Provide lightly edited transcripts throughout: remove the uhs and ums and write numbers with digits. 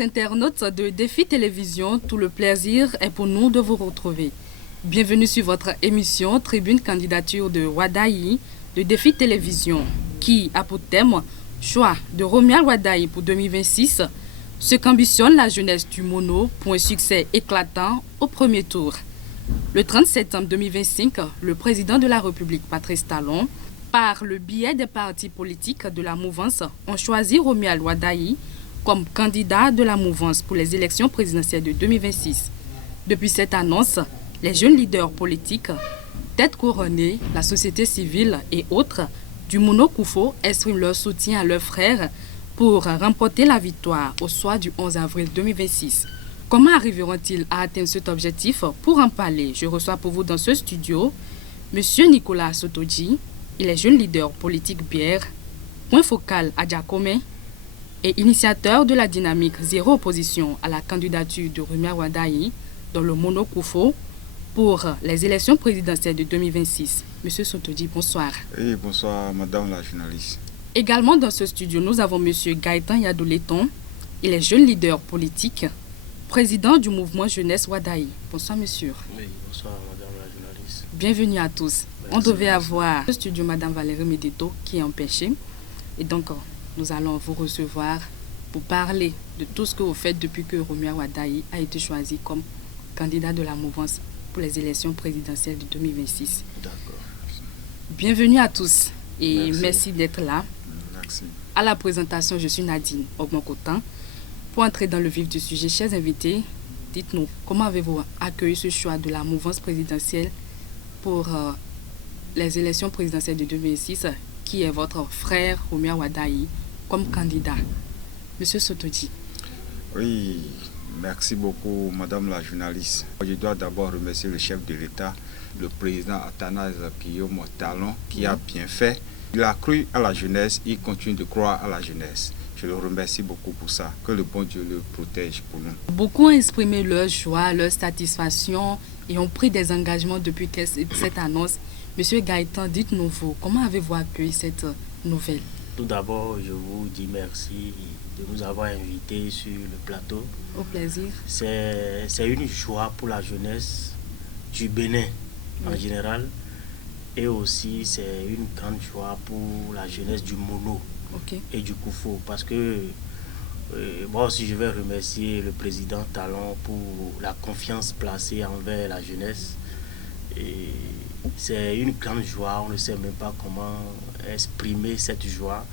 Chers internautes de Défi Télévision, tout le plaisir est pour nous de vous retrouver. Bienvenue sur votre émission Tribune Candidature de Wadayi de Défi Télévision qui a pour thème choix de Romuald Wadayi pour 2026, ce qu'ambitionne la jeunesse du Mono pour un succès éclatant au premier tour. Le 30 septembre 2025, le président de la République, Patrice Talon, par le biais des partis politiques de la mouvance, ont choisi Romuald Wadayi comme candidat de la mouvance pour les élections présidentielles de 2026. Depuis cette annonce, les jeunes leaders politiques, têtes couronnées, la société civile et autres du Mono Koufo expriment leur soutien à leurs frères pour remporter la victoire au soir du 11 avril 2026. Comment arriveront-ils à atteindre cet objectif? Pour en parler, je reçois pour vous dans ce studio M. Nicolas Sotoji, il est jeune leader politique bière, point focal à Djakome et initiateur de la dynamique zéro opposition à la candidature de Romuald Wadayi dans le Mono Koufo pour les élections présidentielles de 2026. Monsieur Sotoji, bonsoir. Oui, bonsoir madame la journaliste. Également dans ce studio, nous avons monsieur Gaëtan Yadouleton, il est jeune leader politique, président du mouvement Jeunesse Wadayi. Bonsoir monsieur. Oui, bonsoir madame la journaliste. Bienvenue à tous. Merci, On devait avoir le studio madame Valérie Médito qui est empêchée. Et donc, nous allons vous recevoir pour parler de tout ce que vous faites depuis que Romuald Wadayi a été choisi comme candidat de la mouvance pour les élections présidentielles de 2026. D'accord. Bienvenue à tous et Merci. merci d'être là. Merci. À la présentation, je suis Nadine Ogmonkotan. Pour entrer dans le vif du sujet, chers invités, dites-nous, comment avez-vous accueilli ce choix de la mouvance présidentielle pour les élections présidentielles de 2006, qui est votre frère Romuald Wadayi comme candidat? Monsieur Sotoji. Oui, merci beaucoup madame la journaliste. Je dois d'abord remercier le chef de l'État, le président Athanase Guillaume Talon, qui a bien fait. Il a cru à la jeunesse, il continue de croire à la jeunesse. Je le remercie beaucoup pour ça. Que le bon Dieu le protège pour nous. Beaucoup ont exprimé leur joie, leur satisfaction et ont pris des engagements depuis cette annonce. Monsieur Gaëtan, dites-nous vous, comment avez-vous accueilli cette nouvelle? Tout d'abord, je vous dis merci de nous avoir invités sur le plateau. Au plaisir. C'est une joie pour la jeunesse du Bénin en général et aussi c'est une grande joie pour la jeunesse du Mono et du Koufo parce que moi aussi je vais remercier le président Talon pour la confiance placée envers la jeunesse. Et c'est une grande joie, on ne sait même pas comment exprimer cette joie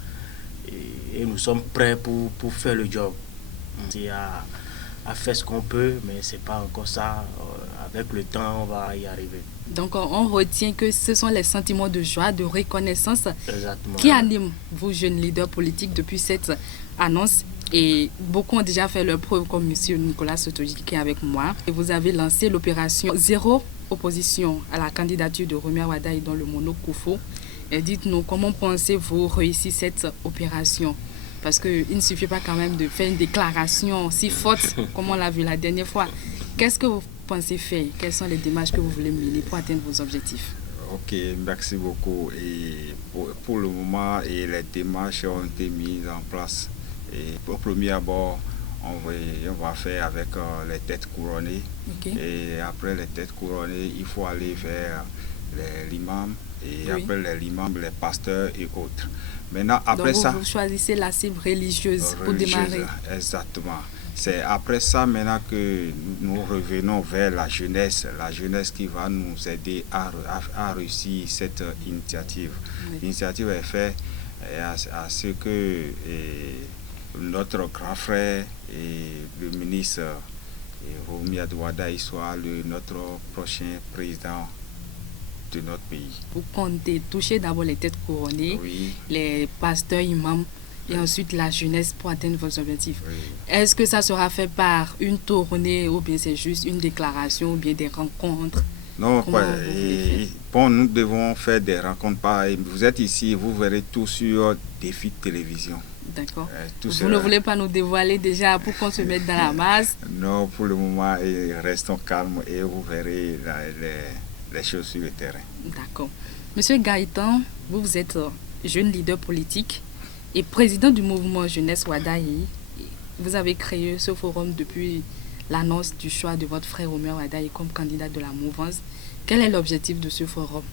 et nous sommes prêts pour faire le job. C'est à faire ce qu'on peut, mais c'est pas encore ça. Avec le temps, on va y arriver. Donc on retient que ce sont les sentiments de joie, de reconnaissance Exactement. qui animent vous jeunes leaders politiques depuis cette annonce. Et beaucoup ont déjà fait leur preuve, comme M. Nicolas Sotoji qui est avec moi. Et vous avez lancé l'opération zéro opposition à la candidature de Romuald Wadayi dans le Mono Koufo. Et dites-nous, comment pensez-vous réussir cette opération? Parce qu'il ne suffit pas quand même de faire une déclaration si forte comme on l'a vu la dernière fois. Qu'est-ce que vous pensez faire? Quelles sont les démarches que vous voulez mener pour atteindre vos objectifs? Ok, merci beaucoup. Et pour le moment, les démarches ont été mises en place. Et au premier abord, on va faire avec les têtes couronnées. Et après les têtes couronnées, il faut aller vers l'imam. Et après l'imam, les pasteurs et autres. Maintenant, après donc ça, vous choisissez la cible religieuse pour démarrer. Exactement. C'est après ça maintenant que nous revenons vers la jeunesse qui va nous aider à réussir cette initiative. Oui. L'initiative est faite à ce que notre grand frère et le ministre Romuald Wadayi soit notre prochain président de notre pays. Vous comptez toucher d'abord les têtes couronnées, Oui. les pasteurs, imams, et ensuite la jeunesse pour atteindre vos objectifs. Oui. Est-ce que ça sera fait par une tournée ou bien c'est juste une déclaration ou bien des rencontres? Non, Comment pas, vous voulez faire? bon, nous devons faire des rencontres. Vous êtes ici, vous verrez tout sur Défi Télévision. D'accord. Tout Vous sera- ne voulez pas nous dévoiler déjà pour qu'on se mette dans la masse? Non, pour le moment, restons calmes et vous verrez les choses sur le terrain. D'accord. Monsieur Gaëtan, vous êtes jeune leader politique et président du mouvement Jeunesse Wadayi. vous avez créé ce forum depuis l'annonce du choix de votre frère Omer Wadaye comme candidat de la mouvance. Quel est l'objectif de ce forum?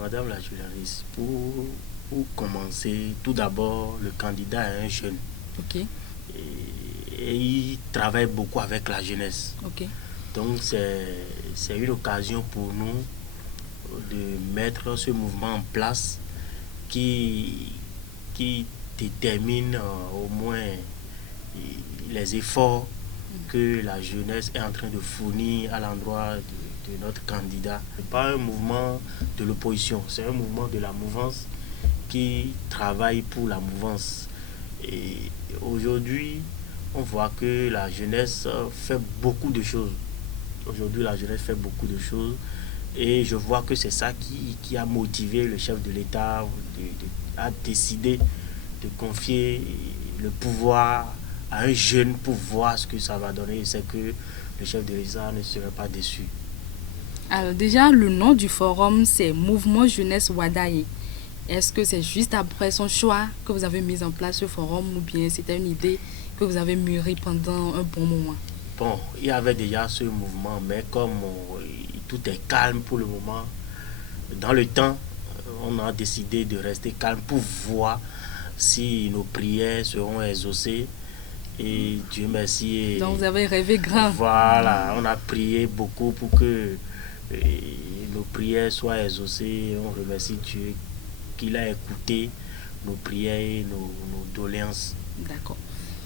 Madame la journaliste, pour commencer, tout d'abord, le candidat est un jeune. Ok. Et il travaille beaucoup avec la jeunesse. Ok. Donc c'est une occasion pour nous de mettre ce mouvement en place qui détermine au moins les efforts que la jeunesse est en train de fournir à l'endroit de notre candidat. Ce n'est pas un mouvement de l'opposition, c'est un mouvement de la mouvance qui travaille pour la mouvance. Et aujourd'hui, on voit que la jeunesse fait beaucoup de choses. Aujourd'hui, la jeunesse fait beaucoup de choses. Et je vois que c'est ça qui a motivé le chef de l'État à décider de confier le pouvoir à un jeune pour voir ce que ça va donner. C'est que le chef de l'État ne serait pas déçu. Alors déjà, le nom du forum, c'est Mouvement Jeunesse Wadaye. Est-ce que c'est juste après son choix que vous avez mis en place ce forum ou bien c'était une idée que vous avez mûrie pendant un bon moment? Bon, il y avait déjà ce mouvement, mais comme tout est calme pour le moment, dans le temps, on a décidé de rester calme pour voir si nos prières seront exaucées. Et Dieu merci. Donc vous avez rêvé grand. Voilà, on a prié beaucoup pour que nos prières soient exaucées. On remercie Dieu qu'il a écouté nos prières et nos doléances. D'accord.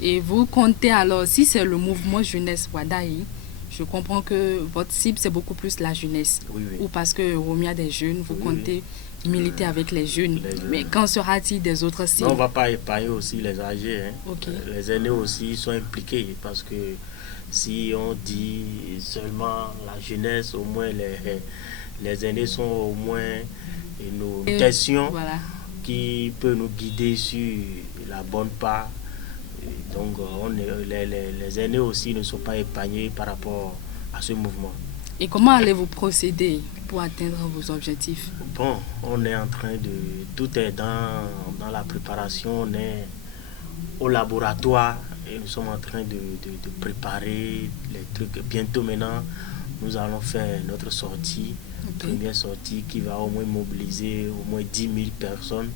Et vous comptez alors, si c'est le mouvement jeunesse Wadaye, je comprends que votre cible c'est beaucoup plus la jeunesse. Oui, oui. Ou parce que Romia des jeunes, vous comptez militer avec les jeunes. Mais qu'en sera-t-il des autres cibles? On ne va pas épargner aussi les âgés. Okay. Les aînés aussi sont impliqués parce que si on dit seulement la jeunesse, au moins les aînés sont au moins nos questions voilà, qui peut nous guider sur la bonne part. Donc les aînés aussi ne sont pas épargnés par rapport à ce mouvement. Et comment allez-vous procéder pour atteindre vos objectifs? Bon, on est en train de... Tout est dans la préparation, on est au laboratoire et nous sommes en train de préparer les trucs. Bientôt maintenant, nous allons faire notre sortie, première sortie qui va au moins mobiliser au moins 10 000 personnes.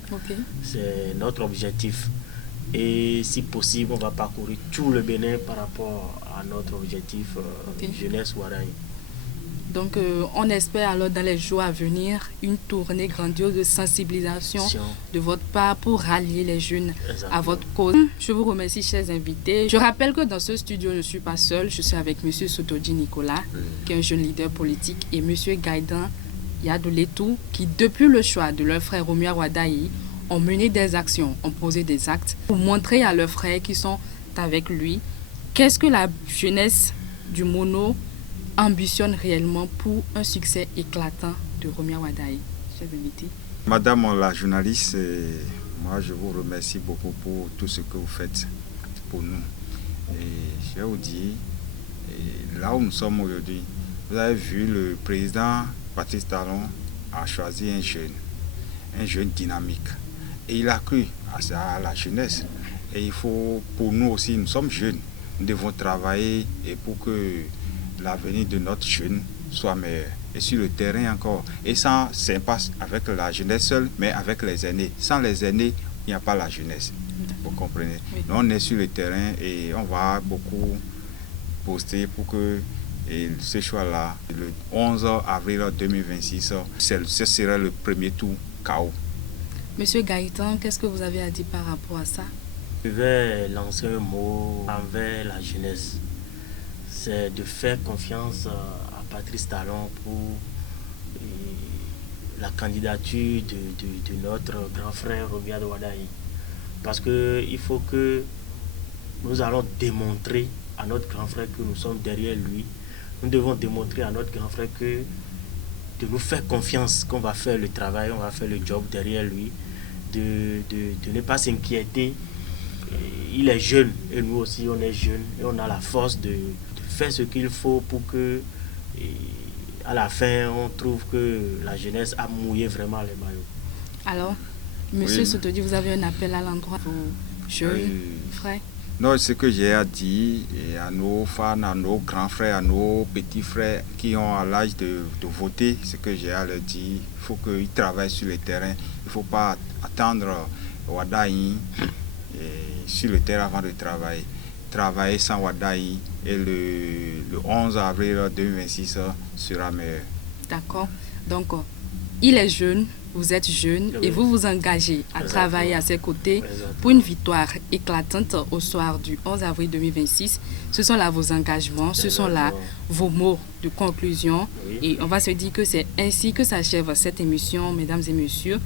C'est notre objectif. Et si possible, on va parcourir tout le Bénin par rapport à notre objectif jeunesse Wadaye. Donc on espère alors dans les jours à venir une tournée grandiose de sensibilisation de votre part pour rallier les jeunes à votre cause. Je vous remercie, chers invités. Je rappelle que dans ce studio, je ne suis pas seule. Je suis avec M. Sotodji Nicolas, qui est un jeune leader politique, et M. Gaïdan Yadoletou, qui depuis le choix de leur frère Romia Wadaye, ont mené des actions, ont posé des actes pour montrer à leurs frères qui sont avec lui qu'est-ce que la jeunesse du Mono ambitionne réellement pour un succès éclatant de Romia Wadaye. Madame la journaliste, moi je vous remercie beaucoup pour tout ce que vous faites pour nous. Et je vais vous dire, là où nous sommes aujourd'hui, vous avez vu le président Patrice Talon a choisi un jeune dynamique. Et il a cru à la jeunesse. Et il faut, pour nous aussi, nous sommes jeunes, nous devons travailler et pour que l'avenir de notre jeune soit meilleur. Et sur le terrain encore. Et ça, c'est pas avec la jeunesse seule, mais avec les aînés. Sans les aînés, il n'y a pas la jeunesse. Vous comprenez? Oui. Nous, on est sur le terrain et on va beaucoup poster pour que ce choix-là, le 11 avril 2026, ce sera le premier tour KO. Monsieur Gaïtan, qu'est-ce que vous avez à dire par rapport à ça? Je vais lancer un mot envers la jeunesse. C'est de faire confiance à Patrice Talon pour la candidature de notre grand frère Romia Wadaye. Parce qu'il faut que nous allons démontrer à notre grand frère que nous sommes derrière lui. Nous devons démontrer à notre grand frère que de nous faire confiance, qu'on va faire le travail, on va faire le job derrière lui, de ne pas s'inquiéter. Il est jeune et nous aussi on est jeunes et on a la force de faire ce qu'il faut pour que à la fin on trouve que la jeunesse a mouillé vraiment les maillots. Alors, Monsieur Sotodji, vous avez un appel à l'endroit de vos jeunes frères? Non, ce que j'ai à dire et à nos fans, à nos grands frères, à nos petits frères qui ont l'âge de voter, ce que j'ai à leur dire, il faut qu'ils travaillent sur le terrain. Il ne faut pas attendre Wadayi sur le terrain avant de travailler. Travailler sans Wadayi et le 11 avril 2026 sera meilleur. D'accord. Donc, il est jeune, vous êtes jeune et vous vous engagez à travailler à ses côtés pour une victoire éclatante au soir du 11 avril 2026. Ce sont là vos engagements, ce sont là vos mots de conclusion. Et on va se dire que c'est ainsi que s'achève cette émission, mesdames et messieurs.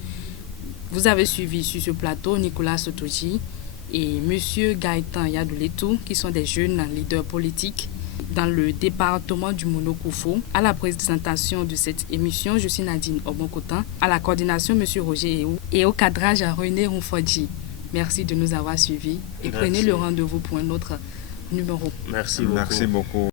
Vous avez suivi sur ce plateau Nicolas Sotoji et Monsieur Gaëtan Yadouletou, qui sont des jeunes leaders politiques dans le département du Mono-Koufou. À la présentation de cette émission, je suis Nadine Obonkotan. À la coordination, M. Roger Ehou. Et au cadrage, René Roufodji. Merci de nous avoir suivis. Et prenez le rendez-vous pour un autre numéro. Merci beaucoup. Merci beaucoup.